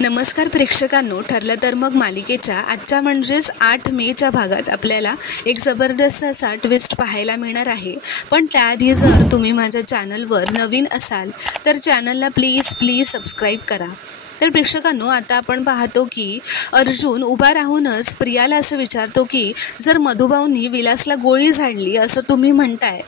नमस्कार प्रेक्षकांनो, ठरलं तर मग मालिकेच्या आजच्या म्हणजेच 8 मेच्या भागात आपल्याला एक जबरदस्त असा ट्विस्ट पाहायला मिळणार आहे. पण त्याआधी जर तुम्ही माझ्या चॅनलवर नवीन असाल तर चॅनलला प्लीज सबस्क्राईब करा. तर प्रेक्षकांनो, आता आपण पाहतो की अर्जुन उभा राहूनच प्रियाला असं विचारतो की जर मधुभाऊंनी विलासला गोळी झाडली असं तुम्ही म्हणताय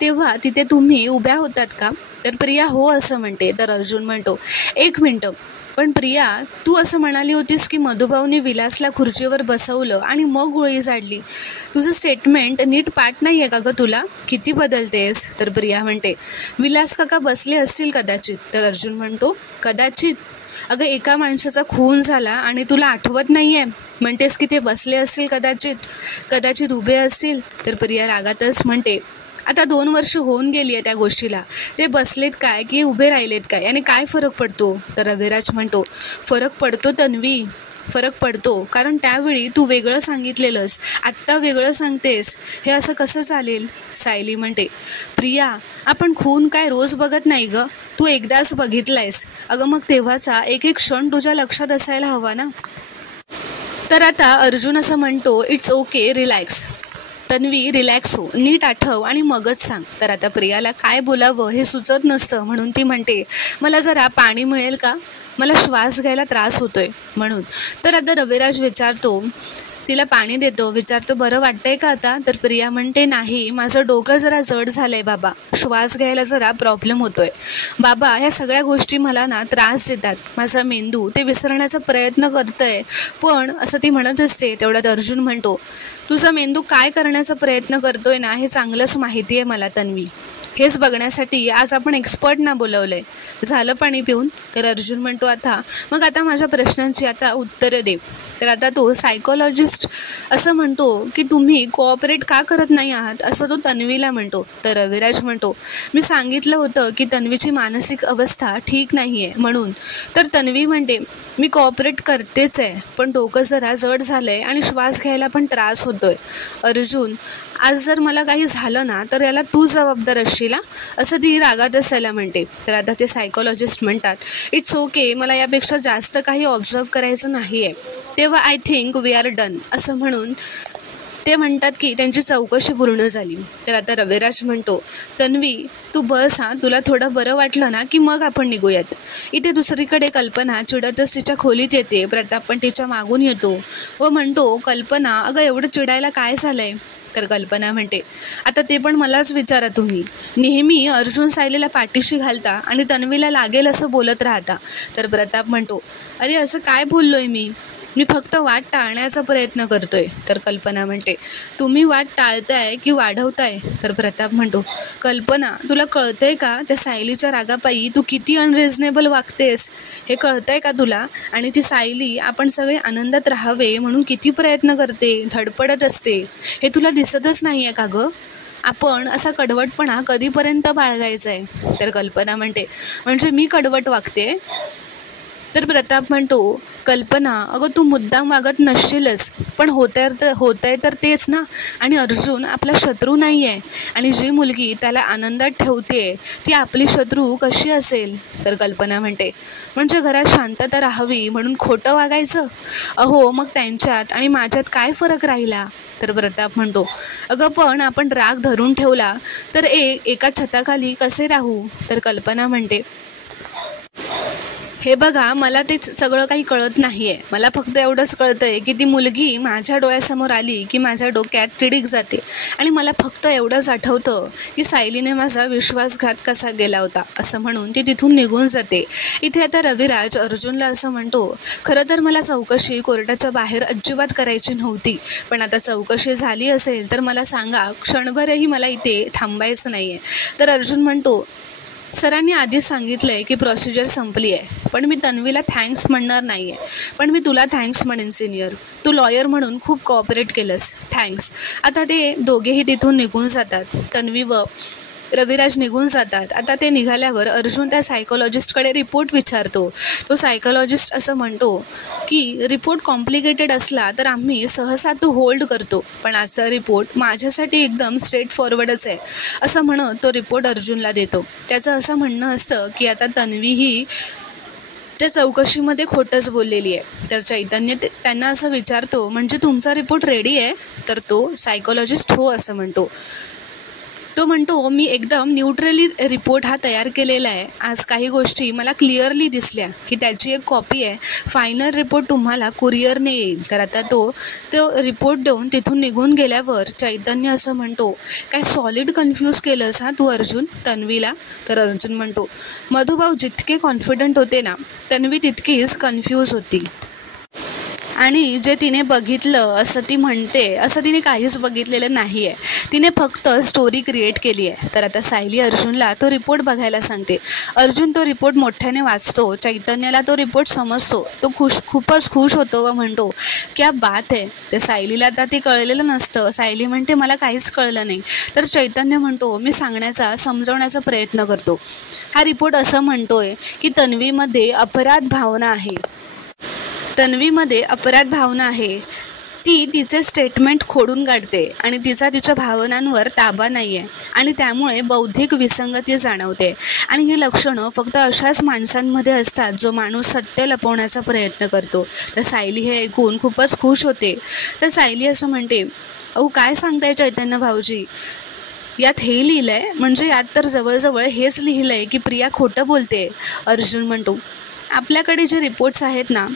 तेव्हा तिथे तुम्ही उभ्या होतात का? तर प्रिया हो असं म्हणते. तर अर्जुन म्हणतो, 1 मिनटं, पण प्रिया, तू असं म्हणाली होतीस की मधुभाऊंनी विलासला खुर्चीवर बसवलं आणि मग गोळी झाडली. तुझं स्टेटमेंट नीट पाठ नाही आहे का गं तुला? किती बदलतेस? तर प्रिया म्हणते, विलास काका बसले असतील कदाचित. तर अर्जुन म्हणतो, कदाचित? अगं, एका माणसाचा खून झाला आणि तुला आठवत नाही आहे म्हणतेस की ते बसले असतील कदाचित उभे असतील. तर प्रिया रागातच म्हणते, आता 2 वर्ष होऊन गेली आहे त्या गोष्टीला. ते बसलेत काय की उभे राहिलेत काय आणि काय फरक पडतो? तर रविराज म्हणतो, फरक पडतो तन्वी, फरक पडतो. कारण त्यावेळी तू वेगळं सांगितलेलंस, आत्ता वेगळं सांगतेस. हे असं कसं चालेल? सायली म्हणते, प्रिया, आपण खून काय रोज बघत नाही गं, तू एकदाच बघितलायस. अगं, मग तेव्हाचा एक क्षण तुझ्या लक्षात असायला हवा ना. तर आता अर्जुन असं म्हणतो, it's okay, relax. Tanvi, relax हो, नीट आठव आणि मगच सांग. तर आता प्रियाला काय बोलावं हे सुचत नसतं, म्हणून ती म्हणते, मला जरा पाणी मिळेल का? मला श्वास घ्यायला त्रास होतोय म्हणून. तर आता रविराज विचारतो, तिला पाणी देतो, विचारतो, बरं वाटतंय का आता? तर प्रिया म्हणते, नाही, माझं डोकं जरा जड झालंय बाबा, श्वास घ्यायला जरा प्रॉब्लेम होतोय बाबा. ह्या सगळ्या गोष्टी मला ना त्रास देतात. माझा मेंदू ते विसरण्याचा प्रयत्न करतोय. पण असं ती म्हणत असते तेवढ्यात अर्जुन म्हणतो, तुझा मेंदू काय करण्याचा प्रयत्न करतोय ना हे चांगलंच माहिती आहे मला तन्वी. हेच बघण्यासाठी आज आपण एक्सपर्टना बोलवलंय. झालं पाणी पिऊन? तर अर्जुन म्हणतो, आता माझ्या प्रश्नांची आता उत्तरं दे. तर आता तो सायकोलॉजिस्ट असं म्हणतो की तुम्ही कोऑपरेट का करत नाही आहात असं तो तन्वीला म्हणतो. तर रविराज म्हणतो, मी सांगितलं होतं की तन्वीची मानसिक अवस्था ठीक नाही आहे म्हणून. तर तन्वी म्हणते, मी कोऑपरेट करतेच आहे, पण डोकं जरा जड झालं आहे आणि श्वास घ्यायला पण त्रास होतोय. अर्जुन, आज जर मला काही झालं ना तर याला तू जबाबदार असशील असं ती रागात असायला म्हणते. तर आता ते सायकोलॉजिस्ट म्हणतात, इट्स ओके, मला यापेक्षा जास्त काही ऑब्झर्व करायचं नाही आहे. तेव्हा I think we are done असं म्हणून ते म्हणतात की त्यांची चौकशी पूर्ण झाली. तर आता रविराज म्हणतो, तन्वी, तू बस तुला थोडं बरं वाटलं ना की मग आपण निघूयात. इथे दुसरीकडे कल्पना चिडतच तिच्या खोलीत येते. प्रताप पण तिच्या मागून येतो व म्हणतो, कल्पना, अगं एवढं चिडायला काय झालंय? तर कल्पना म्हणते, आता ते पण मलाच विचारा तुम्ही. नेहमी अर्जुन सायलीला पाठीशी घालता आणि तन्वीला लागेल असं बोलत राहता. तर प्रताप म्हणतो, अरे असं काय बोललोय मी फक्त वाट टाळण्याचा प्रयत्न करतोय. तर कल्पना म्हणते, तुम्ही वाट टाळताय की वाढवताय? तर प्रताप म्हणतो, कल्पना, तुला कळतंय का त्या सायलीच्या रागापायी तू किती अनरिझनेबल वागतेस? हे कळतंय का तुला? आणि ती सायली आपण सगळे आनंदात राहावे म्हणून किती प्रयत्न करते, धडपडत असते, हे तुला दिसतच नाही आहे का गं? आपण असा कडवटपणा कधीपर्यंत बाळगायचा आहे? तर कल्पना म्हणते, म्हणजे मी कडवट वागते? तर प्रताप म्हणतो, कल्पना, अगं तू मुद्दाम वागत नसशीलच, पण होतंय तर तेच ना. आणि अर्जुन आपला शत्रू नाही आहे आणि जी मुलगी त्याला आनंदात ठेवते ती आपली शत्रू कशी असेल? तर कल्पना म्हणते, म्हणजे घरात शांतता राहावी म्हणून खोटं वागायचं? अहो, मग त्यांच्यात आणि माझ्यात काय फरक राहिला? तर प्रताप म्हणतो, अगं पण आपण राग धरून ठेवला तर एका छताखाली कसे राहू? तर कल्पना म्हणते, हे बघा, मला ते सगळं काही कळत नाही आहे. मला फक्त एवढंच कळतं आहे की ती मुलगी माझ्या डोळ्यासमोर आली की माझ्या डोक्यात तिडीक जाते. आणि मला फक्त एवढंच आठवतं की सायलीने माझा विश्वासघात कसा गेला होता असं म्हणून ती तिथून निघून जाते. इथे आता रविराज अर्जुनला असं म्हणतो, खरं तर मला चौकशी कोर्टाच्या बाहेर अजिबात करायची नव्हती, पण आता चौकशी झाली असेल तर मला सांगा, क्षणभरही मला इथे थांबायचं नाही आहे. तर अर्जुन म्हणतो, सरांनी आधीच सांगितलंय की प्रोसिजर संपली आहे, पण मी तन्वीला थँक्स म्हणणार नाही आहे, पण मी तुला थँक्स म्हणेन सिनियर. तू लॉयर म्हणून खूप कोऑपरेट केलंस, थँक्स. आता ते दोघेही तिथून निघून जातात. तन्वी व रविराज निघून जातात. आता ते निघाल्यावर अर्जुन त्या सायकोलॉजिस्टकडे रिपोर्ट विचारतो. तो सायकोलॉजिस्ट असं म्हणतो की रिपोर्ट कॉम्प्लिकेटेड असला तर आम्ही सहसा तो होल्ड करतो, पण आजचा रिपोर्ट माझ्यासाठी एकदम स्ट्रेट फॉरवर्डच आहे असं म्हणत तो रिपोर्ट अर्जुनला देतो. त्याचं असं म्हणणं असतं की आता तन्वी ही त्या चौकशीमध्ये खोटंच बोललेली आहे. तर चैतन्य त्यांना असं विचारतो, म्हणजे तुमचा रिपोर्ट रेडी आहे? तर तो सायकोलॉजिस्ट हो असं म्हणतो. तो म्हणतो, मी एकदम न्यूट्रली रिपोर्ट हा तयार केलेला आहे. आज काही गोष्टी मला क्लिअरली दिसल्या की त्याची एक कॉपी आहे. फायनल रिपोर्ट तुम्हाला कुरिअरने येईल. तर आता तो रिपोर्ट देऊन तिथून निघून गेल्यावर चैतन्य असं म्हणतो, काय सॉलिड कन्फ्यूज केलंस हा तू अर्जुन तन्वीला? तर अर्जुन म्हणतो, मधुभाऊ जितके कॉन्फिडंट होते ना, तन्वी तितकीच कन्फ्यूज होती. आणि जे तिने बघितलं असं ती म्हणते, असं तिने काहीच बघितलेलं नाही आहे. तिने फक्त स्टोरी क्रिएट केली आहे. तर आता सायली अर्जुनला तो रिपोर्ट बघायला सांगते. अर्जुन तो रिपोर्ट मोठ्याने वाचतो. चैतन्याला तो रिपोर्ट समजतो. तो खूपच खुश होतो व म्हणतो, क्या बात आहे. तर सायलीला आता ते कळलेलं नसतं. सायली म्हणते, मला काहीच कळलं नाही. तर चैतन्य म्हणतो, मी समजवण्याचा प्रयत्न करतो. हा रिपोर्ट असं म्हणतोय की तन्वीमध्ये अपराध भावना आहे. ती तिचे स्टेटमेंट खोडून काढते आणि तिच्या भावनांवर ताबा नाही आहे आणि त्यामुळे बौद्धिक विसंगती जाणवते. आणि ही लक्षणं फक्त अशाच माणसांमध्ये असतात जो माणूस सत्य लपवण्याचा प्रयत्न करतो. तर सायली हे ऐकून खूपच खुश होते. तर सायली असं म्हणते, अहो काय सांगताय चैतन्य भाऊजी, यात हे लिहिलं आहे? म्हणजे यात तर जवळजवळ हेच लिहिलं आहे की प्रिया खोटं बोलते. अर्जुन म्हणतो, आपल्याकडे जे रिपोर्ट्स आहेत ना,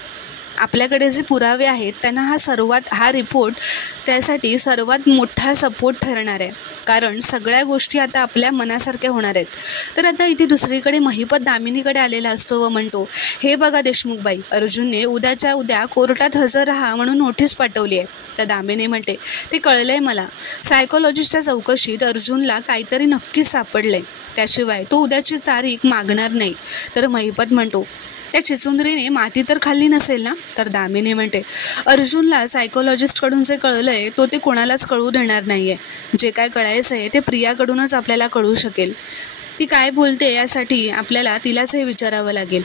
आपल्याकडे जे पुरावे आहेत त्यांना हा रिपोर्ट त्यासाठी सर्वात मोठा सपोर्ट ठरणार आहे. कारण सगळ्या गोष्टी आता आपल्या मनासारख्या होणार आहेत. तर आता इथे दुसरीकडे महिपत दामिनीकडे आलेला असतो व म्हणतो, हे बघा देशमुखबाई, अर्जुनने उद्याच्या उद्या कोर्टात हजर राहा म्हणून नोटीस पाठवली आहे. तर दामिनी म्हणते, ते कळलंय मला. सायकोलॉजिस्टच्या चौकशीत अर्जुनला काहीतरी नक्कीच सापडलंय. त्याशिवाय तो उद्याची तारीख मागणार नाही. तर महिपत म्हणतो, त्या चिचुंद्रीने माती तर खाल्ली नसेल ना? तर दामिनी म्हणते, अर्जुनला सायकोलॉजिस्टकडून जे कळलंय तो ते कोणालाच कळू देणार नाहीये. जे काय कळायचं आहे ते प्रियाकडूनच आपल्याला कळू शकेल. ती काय बोलते यासाठी आपल्याला तिलाच हे विचारावं लागेल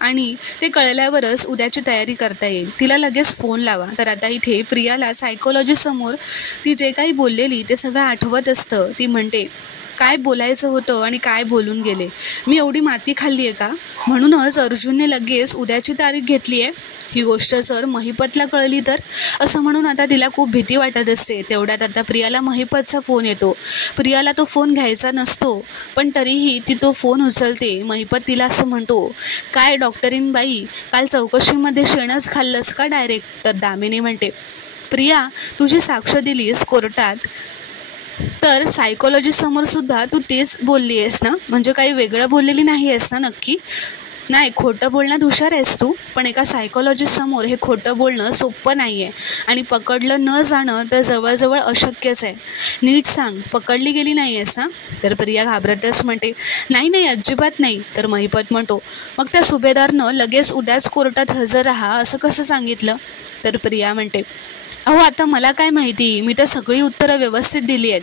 आणि ते कळल्यावरच उद्याची तयारी करता येईल. तिला लगेच फोन लावा. तर आता इथे प्रियाला सायकोलॉजिस्टसमोर ती जे काही बोललेली ते सगळं आठवत असतं. ती म्हणते, काय बोलायचं होतं आणि काय बोलून गेले. मी एवढी माती खाल्ली आहे का? म्हणूनच अर्जुनने लगेच उद्याची तारीख घेतली आहे. ही गोष्ट जर महिपतला कळली तर, असं म्हणून आता तिला खूप भीती वाटत असते. तेवढ्यात आता प्रियाला महिपतचा फोन येतो. प्रियाला तो फोन घ्यायचा नसतो, पण तरीही ती तो फोन उचलते. महिपत तिला असं म्हणतो, काय डॉक्टरीनबाई, काल चौकशीमध्ये शेणच खाल्लंस का डायरेक्ट? तर दामिनी म्हणते, प्रिया तुझी साक्ष दिलीस कोर्टात, तर सायकोलॉजिस्टसमोर सुद्धा तू तेच बोलली आहेस ना? म्हणजे काही वेगळं बोललेली नाही आहेस ना नक्की? नाही, खोटं बोलण्यात हुशार आहेस तू, पण एका सायकोलॉजिस्टसमोर हे खोटं बोलणं सोपं नाही आहे आणि पकडलं न जाणं तर जवळजवळ अशक्यच आहे. नीट सांग, पकडली गेली नाही आहेस ना? तर प्रिया घाबरतच म्हणते, नाही अजिबात नाही. तर महिपत म्हणतो, मग त्या सुभेदारनं लगेच उद्याच कोर्टात हजर राहा असं कसं सांगितलं? तर प्रिया म्हणते, अहो आता मला काय माहिती, मी तर सगळी उत्तरं व्यवस्थित दिली आहेत.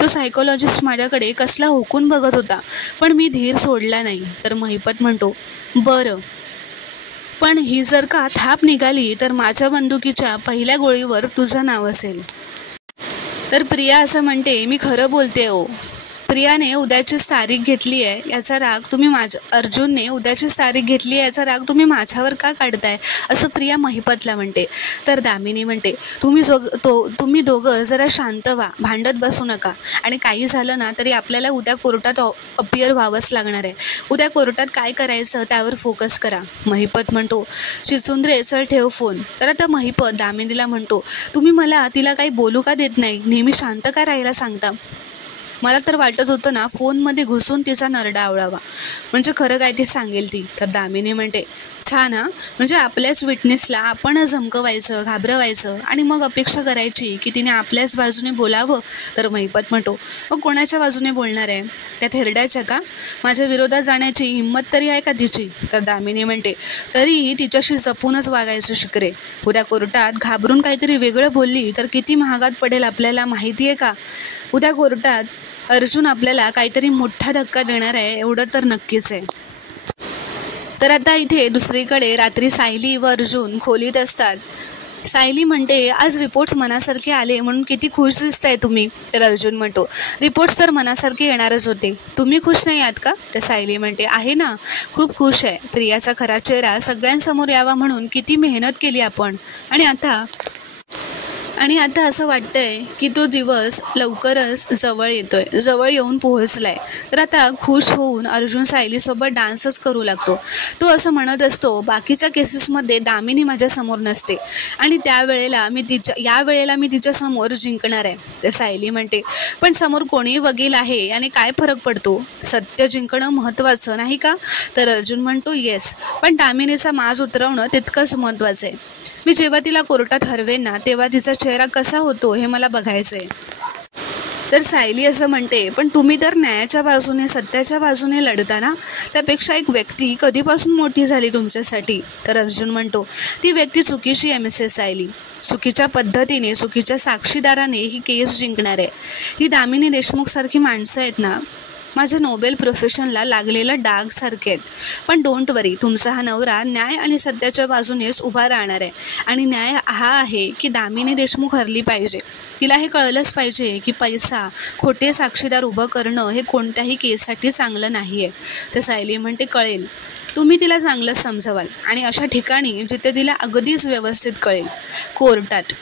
तो सायकोलॉजिस्ट माझ्याकडे कसला हुकून बघत होता, पण मी धीर सोडला नाही. तर महिपत म्हणतो, बरं, पण ही जर का थाप निघाली तर माझ्या बंदुकीच्या पहिल्या गोळीवर तुझं नाव असेल. तर प्रिया असं म्हणते, मी खरं बोलते हो. प्रियाने उद्याचीच तारीख घेतली आहे याचा राग तुम्ही अर्जुनने उद्याचीच तारीख घेतली आहे याचा राग तुम्ही माझ्यावर का काढताय, असं प्रिया महिपतला म्हणते. तर दामिनी म्हणते, तुम्ही दोघं जरा शांत व्हा, भांडत बसू नका. आणि काही झालं ना तरी आपल्याला उद्या कोर्टात अपियर व्हावंच लागणार आहे. उद्या कोर्टात काय करायचं त्यावर फोकस करा. महिपत म्हणतो, चिचुंद्रे चल ठेव फोन. तर आता महिपत दामिनीला म्हणतो, तुम्ही मला तिला काही बोलू का देत नाही, नेहमी शांत का राहायला सांगता? मला तर वाटत होतं ना फोनमध्ये घुसून तिचा नरडा आवळावा, म्हणजे खरं काय ते सांगेल ती. तर दामिनी म्हणते, छान हा, म्हणजे आपल्याच विटनेसला आपण झमकवायचं, घाबरवायचं आणि मग अपेक्षा करायची की तिने आपल्याच बाजूने बोलावं. तर महिपत म्हणतो, मग कोणाच्या बाजूने बोलणार आहे? त्या थेरड्याच्या का? माझ्या विरोधात जाण्याची हिंमत तरी आहे का तिची? तर दामिनी म्हणते, तरीही तिच्याशी जपूनच वागायचं शिक रे. उद्या कोर्टात घाबरून काहीतरी वेगळं बोलली तर किती महागात पडेल आपल्याला माहिती आहे का? उद्या कोर्टात अर्जुन आपल्याला काहीतरी मोठा धक्का देणार आहे एवढं तर नक्कीच आहे. तर आता इथे दुसरीकडे रात्री सायली व अर्जुन खोलीत असतात. सायली म्हणते, आज रिपोर्ट्स मनासारखे आले म्हणून किती खुश दिसताय तुम्ही. तर अर्जुन म्हणतो, रिपोर्ट्स तर मनासारखे येणारच होते, तुम्ही खुश नाही आहात का. तर सायली म्हणते, आहे ना, खूप खुश आहे. प्रियाचा खरा चेहरा सगळ्यांसमोर यावा म्हणून किती मेहनत केली आपण, आणि आता असं वाटतंय की तो दिवस लवकरच जवळ येऊन पोहोचलाय. तर आता खुश होऊन अर्जुन सायलीसोबत डान्सच करू लागतो. तो असं म्हणत असतो, बाकीच्या केसेसमध्ये दामिनी माझ्यासमोर नसते आणि यावेळेला मी तिच्यासमोर जिंकणार आहे. तर सायली म्हणते, पण समोर कोणी वकील आहे याने काय फरक पडतो, सत्य जिंकणं महत्त्वाचं नाही का. तर अर्जुन म्हणतो, येस, पण दामिनीचा माज उतरवणं तितकंच महत्त्वाचं आहे. मी जेव्हा तिला कोर्टात हरवेन ना, तेव्हा तिचा चेहरा कसा होतो हे मला बघायचंय. तर सायली असं म्हणते, पण तुम्ही तर न्यायाच्या बाजूने, सत्याच्या बाजूने लढता ना, त्यापेक्षा एक व्यक्ती कधीपासून मोठी झाली तुमच्यासाठी. तर अर्जुन म्हणतो, ती व्यक्ती चुकीची आहे मिसेस सायली. चुकीच्या पद्धतीने, चुकीच्या साक्षीदाराने ही केस जिंकणार आहे. ही दामिनी देशमुख सारखी माणसं आहेत ना, माझ्या नोबेल प्रोफेशनला लागलेलं डाग सारखे आहेत. पण डोंट वरी, तुमचा हा नवरा न्याय आणि सत्याच्या बाजूनेच उभा राहणार आहे. आणि न्याय हा आहे की दामिनी देशमुख हरली पाहिजे. तिला हे कळलंच पाहिजे की पैसा, खोटे साक्षीदार उभं करणं हे कोणत्याही केससाठी चांगलं नाही आहे. तर सायली म्हणते, कळेल, तुम्ही तिला चांगलंच समजवाल आणि अशा ठिकाणी जिथे तिला अगदीच व्यवस्थित कळेल, कोर्टात.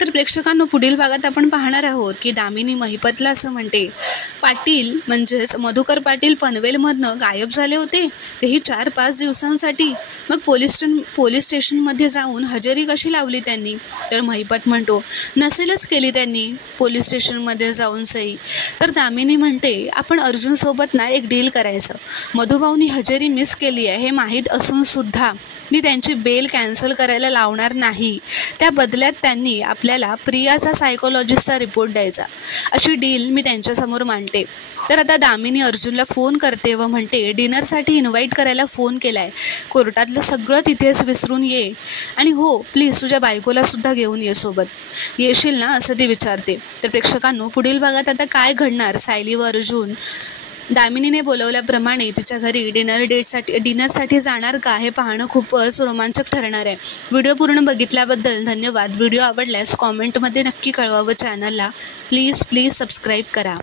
तर प्रेक्षकांनो, पुढील भागात आपण पाहणार आहोत की दामिनी महिपतला असं म्हणते, पाटील म्हणजेच मधुकर पाटील पनवेलमधनं गायब झाले होते, तेही 4-5 दिवसांसाठी. मग पोलीस स्टेशनमध्ये जाऊन हजेरी कशी लावली त्यांनी. तर महिपत म्हणतो, नसेलच केली त्यांनी पोलीस स्टेशनमध्ये जाऊन सही. तर दामिनी म्हणते, आपण अर्जुनसोबत ना एक डील करायचं. मधुभाऊनी हजेरी मिस केली आहे हे माहीत असून सुद्धा मी त्यांची बेल कॅन्सल करायला लावणार नाही. त्या बदल्यात त्यांनी आपल्याला प्रियाचा सायकोलॉजिस्टचा रिपोर्ट द्यायचा, अशी डील मी त्यांच्यासमोर मांडते. तर आता दामिनी अर्जुनला फोन करते व म्हणते, डिनरसाठी इन्व्हाइट करायला फोन केलाय, कोर्टातलं सगळं तिथेच विसरून ये, आणि हो प्लीज तुझ्या बायकोला सुद्धा घेऊन ये सोबत. येशील ना, असं ती विचारते. तर प्रेक्षकांनो, पुढील भागात आता काय घडणार, सायली व अर्जुन दामिनीने बोलवल्याप्रमाणे तिच्या घरी डिनरसाठी जाणार का, हे पाहणं खूपच रोमांचक ठरणार आहे. व्हिडिओ पूर्ण बघितल्याबद्दल धन्यवाद. व्हिडिओ आवडल्यास कॉमेंटमध्ये नक्की कळवा व चॅनलला प्लीज सबस्क्राईब करा.